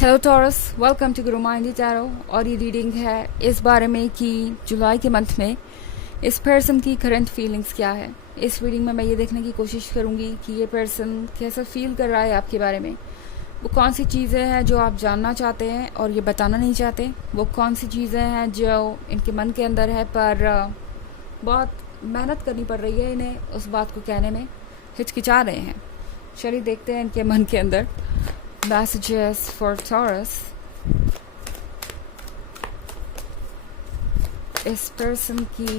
Hello taurus, welcome to Guru माइंडी tarot. और ये reading है इस बारे में कि जुलाई के मंथ में इस पर्सन की करंट फीलिंग्स क्या है। इस रीडिंग में मैं ये देखने की कोशिश करूँगी कि ये पर्सन कैसा फील कर रहा है आपके बारे में। वो कौन सी चीज़ें हैं जो आप जानना चाहते हैं और ये बताना नहीं चाहते। वो कौन सी चीज़ें हैं जो इनके मन के अंदर है पर बहुत मेहनत करनी पड़ रही है इन्हें उस बात को कहने में, हिचकिचा रहे हैं। चलिए देखते हैं इनके मन के अंदर messages for Taurus. इस पर्सन की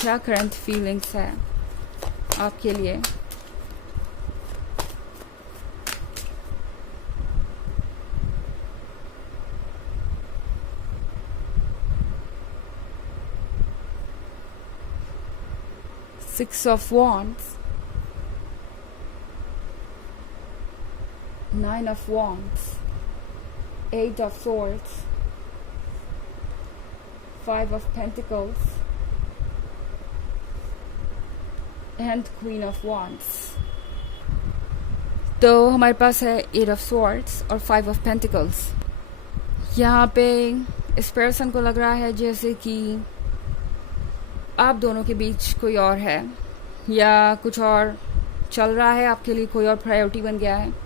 क्या करंट फीलिंग्स है आपके लिए। Six of Wands, Nine of Wands, Eight of Swords, Five of Pentacles, and Queen of Wands. तो हमारे पास है Eight of Swords और Five of Pentacles। यहाँ पे इस पर्सन को लग रहा है जैसे कि आप दोनों के बीच कोई और है या कुछ और चल रहा है, आपके लिए कोई और प्रायोरिटी बन गया है।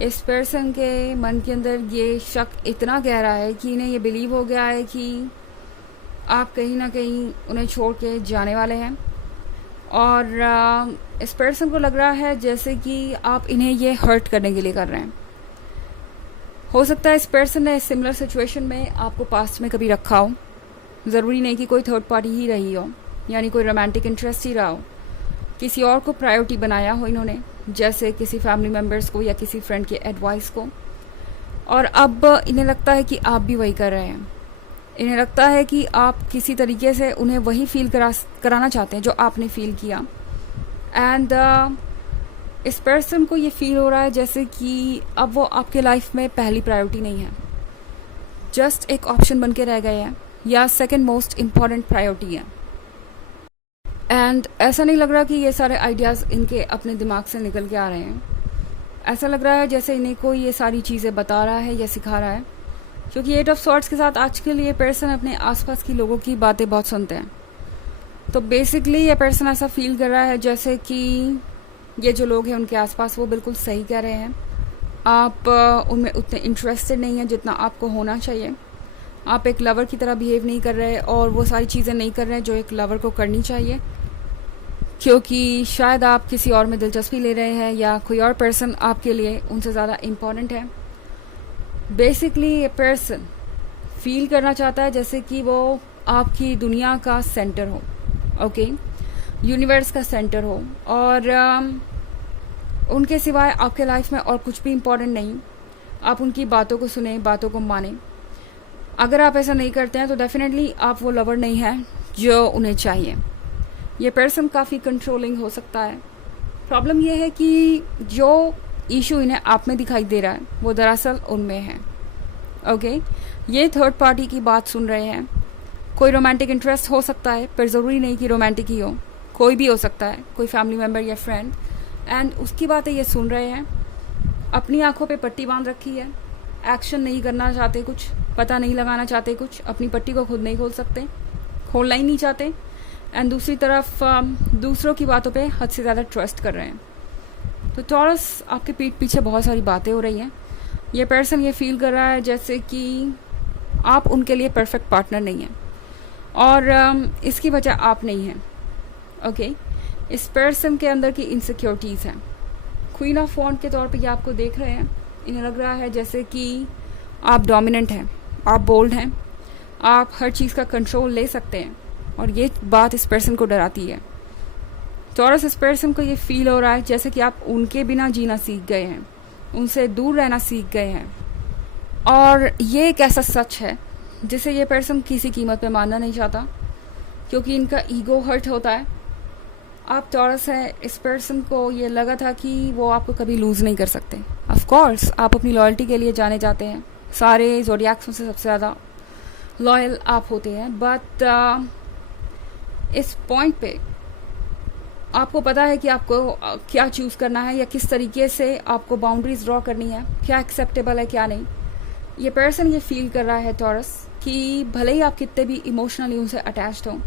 इस पर्सन के मन के अंदर ये शक इतना गहरा है कि इन्हें ये बिलीव हो गया है कि आप कहीं ना कहीं उन्हें छोड़ के जाने वाले हैं। और इस पर्सन को लग रहा है जैसे कि आप इन्हें ये हर्ट करने के लिए कर रहे हैं। हो सकता है इस पर्सन ने सिमिलर सिचुएशन में आपको पास्ट में कभी रखा हो। ज़रूरी नहीं कि कोई थर्ड पार्टी ही रही हो, यानी कोई रोमांटिक इंटरेस्ट ही रहा हो। किसी और को प्रायोरिटी बनाया हो इन्होंने, जैसे किसी फैमिली मेम्बर्स को या किसी फ्रेंड के एडवाइस को। और अब इन्हें लगता है कि आप भी वही कर रहे हैं। इन्हें लगता है कि आप किसी तरीके से उन्हें वही फील कराना चाहते हैं जो आपने फील किया। एंड इस पर्सन को ये फील हो रहा है जैसे कि अब वो आपके लाइफ में पहली प्रायोरिटी नहीं है, जस्ट एक ऑप्शन बन के रह गए हैं या सेकेंड मोस्ट इम्पॉर्टेंट प्रायोरिटी है। एंड ऐसा नहीं लग रहा कि ये सारे आइडियाज़ इनके अपने दिमाग से निकल के आ रहे हैं। ऐसा लग रहा है जैसे इन्हें कोई ये सारी चीज़ें बता रहा है या सिखा रहा है, क्योंकि एट ऑफ सॉर्ड्स के साथ आजकल ये पर्सन अपने आसपास की लोगों की बातें बहुत सुनते हैं। तो बेसिकली ये पर्सन ऐसा फील कर रहा है जैसे कि ये जो लोग हैं उनके आसपास वो बिल्कुल सही कह रहे हैं। आप उनमें उतने इंटरेस्टेड नहीं हैं जितना आपको होना चाहिए। आप एक लवर की तरह बिहेव नहीं कर रहे और वो सारी चीज़ें नहीं कर रहे हैं जो एक लवर को करनी चाहिए, क्योंकि शायद आप किसी और में दिलचस्पी ले रहे हैं या कोई और पर्सन आपके लिए उनसे ज़्यादा इम्पॉर्टेंट है। बेसिकली ये पर्सन फील करना चाहता है जैसे कि वो आपकी दुनिया का सेंटर हो, ओके, यूनिवर्स का सेंटर हो। और उनके सिवाय आपके लाइफ में और कुछ भी इम्पॉर्टेंट नहीं। आप उनकी बातों को सुने, बातों को माने। अगर आप ऐसा नहीं करते हैं तो डेफिनेटली आप वो लवर नहीं हैं जो उन्हें चाहिए। ये पर्सन काफ़ी कंट्रोलिंग हो सकता है। प्रॉब्लम ये है कि जो इशू इन्हें आप में दिखाई दे रहा है वो दरअसल उनमें है, ओके। ये थर्ड पार्टी की बात सुन रहे हैं। कोई रोमांटिक इंटरेस्ट हो सकता है, पर ज़रूरी नहीं कि रोमांटिक ही हो, कोई भी हो सकता है, कोई फैमिली मेम्बर या फ्रेंड। एंड उसकी बातें ये सुन रहे हैं, अपनी आंखों पे पट्टी बांध रखी है, एक्शन नहीं करना चाहते, कुछ पता नहीं लगाना चाहते, कुछ अपनी पट्टी को खुद नहीं खोल सकते, खोलना ही नहीं चाहते। एंड दूसरी तरफ दूसरों की बातों पे हद से ज़्यादा ट्रस्ट कर रहे हैं। तो टॉरस, आपके पीठ पीछे बहुत सारी बातें हो रही हैं। ये पर्सन ये फील कर रहा है जैसे कि आप उनके लिए परफेक्ट पार्टनर नहीं हैं और इसकी वजह आप नहीं हैं, ओके। इस पर्सन के अंदर की इनसिक्योरिटीज़ हैं। क्वीन ऑफ वॉन्ड के तौर पे ये आपको देख रहे हैं। इन्हें लग रहा है जैसे कि आप डोमिनेंट हैं, आप बोल्ड हैं, आप हर चीज़ का कंट्रोल ले सकते हैं और ये बात इस पर्सन को डराती है। टॉरस, इस पर्सन को ये फील हो रहा है जैसे कि आप उनके बिना जीना सीख गए हैं, उनसे दूर रहना सीख गए हैं। और ये एक ऐसा सच है जिसे ये पर्सन किसी कीमत पे मानना नहीं चाहता, क्योंकि इनका ईगो हर्ट होता है। आप टॉरस हैं, इस पर्सन को ये लगा था कि वो आपको कभी लूज़ नहीं कर सकते। ऑफ कोर्स आप अपनी लॉयल्टी के लिए जाने जाते हैं, सारे ज़ोडिएक्स में से सबसे ज़्यादा लॉयल आप होते हैं। बट इस पॉइंट पे आपको पता है कि आपको क्या चूज़ करना है या किस तरीके से आपको बाउंड्रीज ड्रॉ करनी है, क्या एक्सेप्टेबल है क्या नहीं। ये पर्सन ये फील कर रहा है टॉरस कि भले ही आप कितने भी इमोशनली उनसे अटैच्ड हों,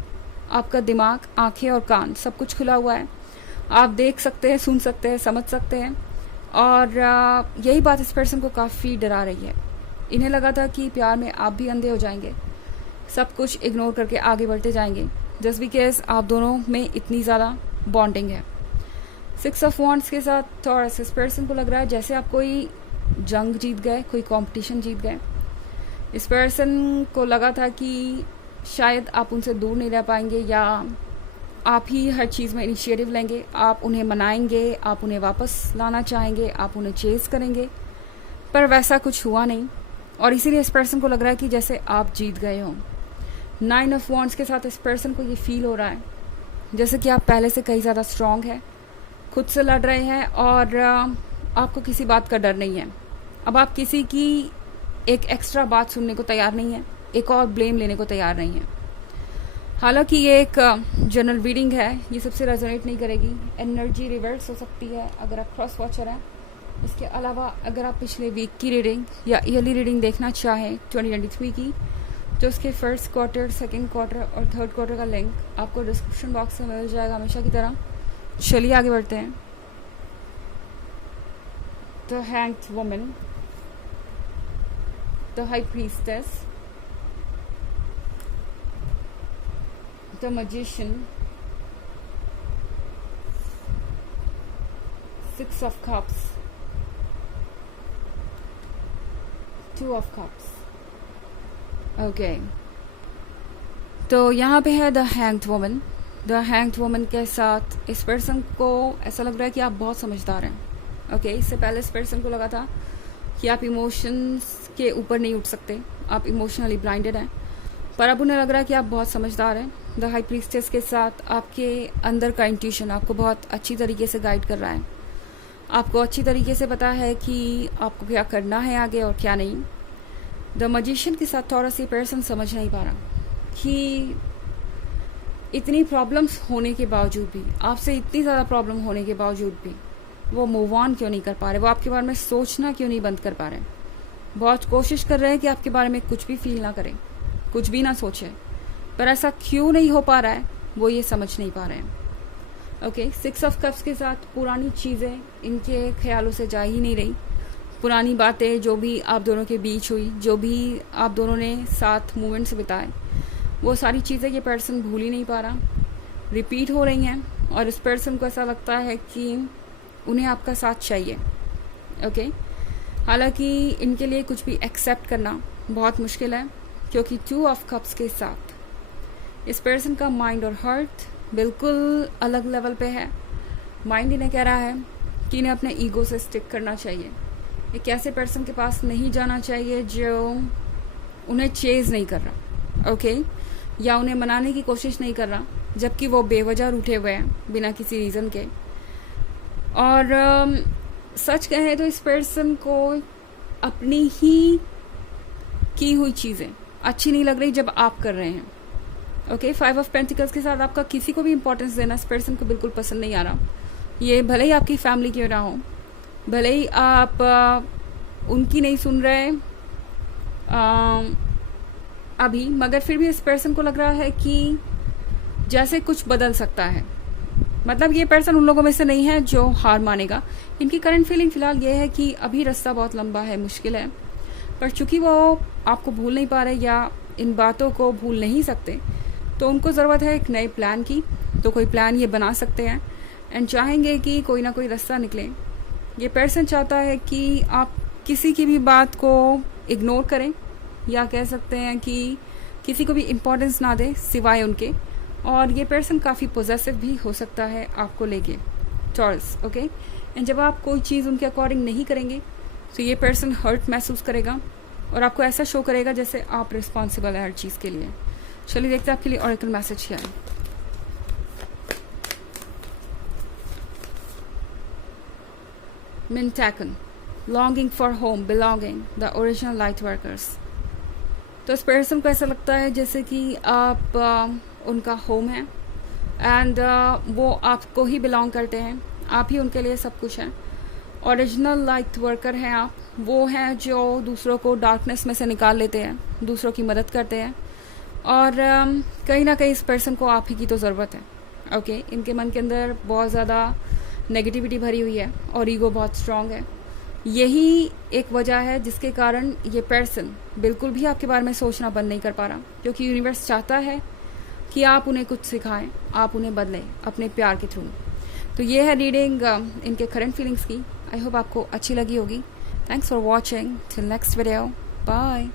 आपका दिमाग, आंखें और कान सब कुछ खुला हुआ है, आप देख सकते हैं, सुन सकते हैं, समझ सकते हैं। और यही बात इस पर्सन को काफ़ी डरा रही है। इन्हें लगा था कि प्यार में आप भी अंधे हो जाएंगे, सब कुछ इग्नोर करके आगे बढ़ते जाएंगे, जस्ट बिकॉज आप दोनों में इतनी ज़्यादा बॉन्डिंग है। 6 ऑफ वॉन्ड्स के साथ टॉरस, इस पर्सन को लग रहा है जैसे आप कोई जंग जीत गए, कोई कंपटीशन जीत गए। इस पर्सन को लगा था कि शायद आप उनसे दूर नहीं रह पाएंगे या आप ही हर चीज़ में इनिशिएटिव लेंगे, आप उन्हें मनाएंगे, आप उन्हें वापस लाना चाहेंगे, आप उन्हें चेज़ करेंगे, पर वैसा कुछ हुआ नहीं और इसीलिए इस पर्सन को लग रहा है कि जैसे आप जीत गए हों। 9 ऑफ वॉन्ड्स के साथ इस पर्सन को ये फील हो रहा है जैसे कि आप पहले से कहीं ज़्यादा स्ट्रॉन्ग है, खुद से लड़ रहे हैं और आपको किसी बात का डर नहीं है। अब आप किसी की एक एक्स्ट्रा बात सुनने को तैयार नहीं है, एक और ब्लेम लेने को तैयार नहीं है। हालांकि ये एक जनरल रीडिंग है, ये सबसे रेजोनेट नहीं करेगी, एनर्जी रिवर्स हो सकती है अगर आप क्रॉस वॉचर हैं। इसके अलावा अगर आप पिछले वीक की रीडिंग या ईयरली रीडिंग देखना चाहें 2023 की, तो उसके फर्स्ट क्वार्टर, सेकेंड क्वार्टर और थर्ड क्वार्टर का लिंक आपको डिस्क्रिप्शन बॉक्स में मिल जाएगा हमेशा की तरह। चलिए आगे बढ़ते हैं। The hanged woman, the high priestess, the magician, 6 of cups, 2 of cups. Okay, तो यहाँ पे है the hanged woman. The hanged woman के साथ इस पर्सन को ऐसा लग रहा है कि आप बहुत समझदार हैं। ओके, इससे पहले इस पर्सन को लगा था कि आप इमोशंस के ऊपर नहीं उठ सकते, आप इमोशनली ब्लाइंडेड हैं, पर अब उन्हें लग रहा है कि आप बहुत समझदार हैं। द हाई प्रीस्टेस के साथ आपके अंदर का इंट्यूशन आपको बहुत अच्छी तरीके से गाइड कर रहा है, आपको अच्छी तरीके से पता है कि आपको क्या करना है आगे और क्या नहीं। द मैजिशियन के साथ थोड़ा सी पर्सन समझ नहीं पा रहा कि इतनी प्रॉब्लम्स होने के बावजूद भी, आपसे इतनी ज़्यादा प्रॉब्लम होने के बावजूद भी वो मूव ऑन क्यों नहीं कर पा रहे, वो आपके बारे में सोचना क्यों नहीं बंद कर पा रहे। बहुत कोशिश कर रहे हैं कि आपके बारे में कुछ भी फील ना करें, कुछ भी ना सोचें, पर ऐसा क्यों नहीं हो पा रहा है वो ये समझ नहीं पा रहे हैं। ओके, 6 ऑफ कप्स के साथ पुरानी चीज़ें इनके ख्यालों से जा ही नहीं रही। पुरानी बातें जो भी आप दोनों के बीच हुई, जो भी आप दोनों ने साथ मोमेंट्स बिताए, वो सारी चीज़ें ये पर्सन भूल ही नहीं पा रहा, रिपीट हो रही हैं और इस पर्सन को ऐसा लगता है कि उन्हें आपका साथ चाहिए। ओके, हालांकि इनके लिए कुछ भी एक्सेप्ट करना बहुत मुश्किल है क्योंकि 2 ऑफ कप्स के साथ इस पर्सन का माइंड और हार्ट बिल्कुल अलग लेवल पे है। माइंड इन्हें कह रहा है कि इन्हें अपने ईगो से स्टिक करना चाहिए, एक ऐसे पर्सन के पास नहीं जाना चाहिए जो उन्हें चेज़ नहीं कर रहा, ओके, या उन्हें मनाने की कोशिश नहीं कर रहा जबकि वो बेवजह रूठे हुए हैं बिना किसी रीज़न के। और सच कहें तो इस पर्सन को अपनी ही की हुई चीज़ें अच्छी नहीं लग रही जब आप कर रहे हैं। ओके, 5 ऑफ पेंटिकल्स के साथ आपका किसी को भी इंपॉर्टेंस देना इस पर्सन को बिल्कुल पसंद नहीं आ रहा। ये भले ही आपकी फैमिली क्यों ना हो, भले ही आप उनकी नहीं सुन रहे अभी, मगर फिर भी इस पर्सन को लग रहा है कि जैसे कुछ बदल सकता है। मतलब ये पर्सन उन लोगों में से नहीं है जो हार मानेगा। इनकी करंट फीलिंग फिलहाल ये है कि अभी रास्ता बहुत लंबा है, मुश्किल है, पर चूंकि वो आपको भूल नहीं पा रहे या इन बातों को भूल नहीं सकते, तो उनको ज़रूरत है एक नए प्लान की। तो कोई प्लान ये बना सकते हैं एंड चाहेंगे कि कोई ना कोई रास्ता निकले। ये पर्सन चाहता है कि आप किसी की भी बात को इग्नोर करें या कह सकते हैं कि किसी को भी इम्पोर्टेंस ना दें सिवाय उनके। और ये पर्सन काफ़ी पॉजिटिव भी हो सकता है आपको लेके, टॉरस। ओके, एंड जब आप कोई चीज़ उनके अकॉर्डिंग नहीं करेंगे तो ये पर्सन हर्ट महसूस करेगा और आपको ऐसा शो करेगा जैसे आप रिस्पॉन्सिबल है हर चीज़ के लिए। चलिए देखते हैं आपके लिए ऑरेकल मैसेज क्या है। Mintakan, longing for home, belonging, the original light workers. तो इस पर्सन को ऐसा लगता है जैसे कि आप उनका होम है एंड वो आपको ही बिलोंग करते हैं, आप ही उनके लिए सब कुछ हैं। ओरिजिनल लाइट वर्कर हैं आप, वो हैं जो दूसरों को डार्कनेस में से निकाल लेते हैं, दूसरों की मदद करते हैं, और कहीं ना कहीं इस पर्सन को आप ही की तो ज़रूरत है। ओके, इनके मन के अंदर बहुत ज़्यादा नेगेटिविटी भरी हुई है और ईगो बहुत स्ट्रांग है। यही एक वजह है जिसके कारण ये पर्सन बिल्कुल भी आपके बारे में सोचना बंद नहीं कर पा रहा, क्योंकि यूनिवर्स चाहता है कि आप उन्हें कुछ सिखाएं, आप उन्हें बदलें अपने प्यार के थ्रू। तो ये है रीडिंग इनके करंट फीलिंग्स की। आई होप आपको अच्छी लगी होगी। Thanks for watching, till next video, bye.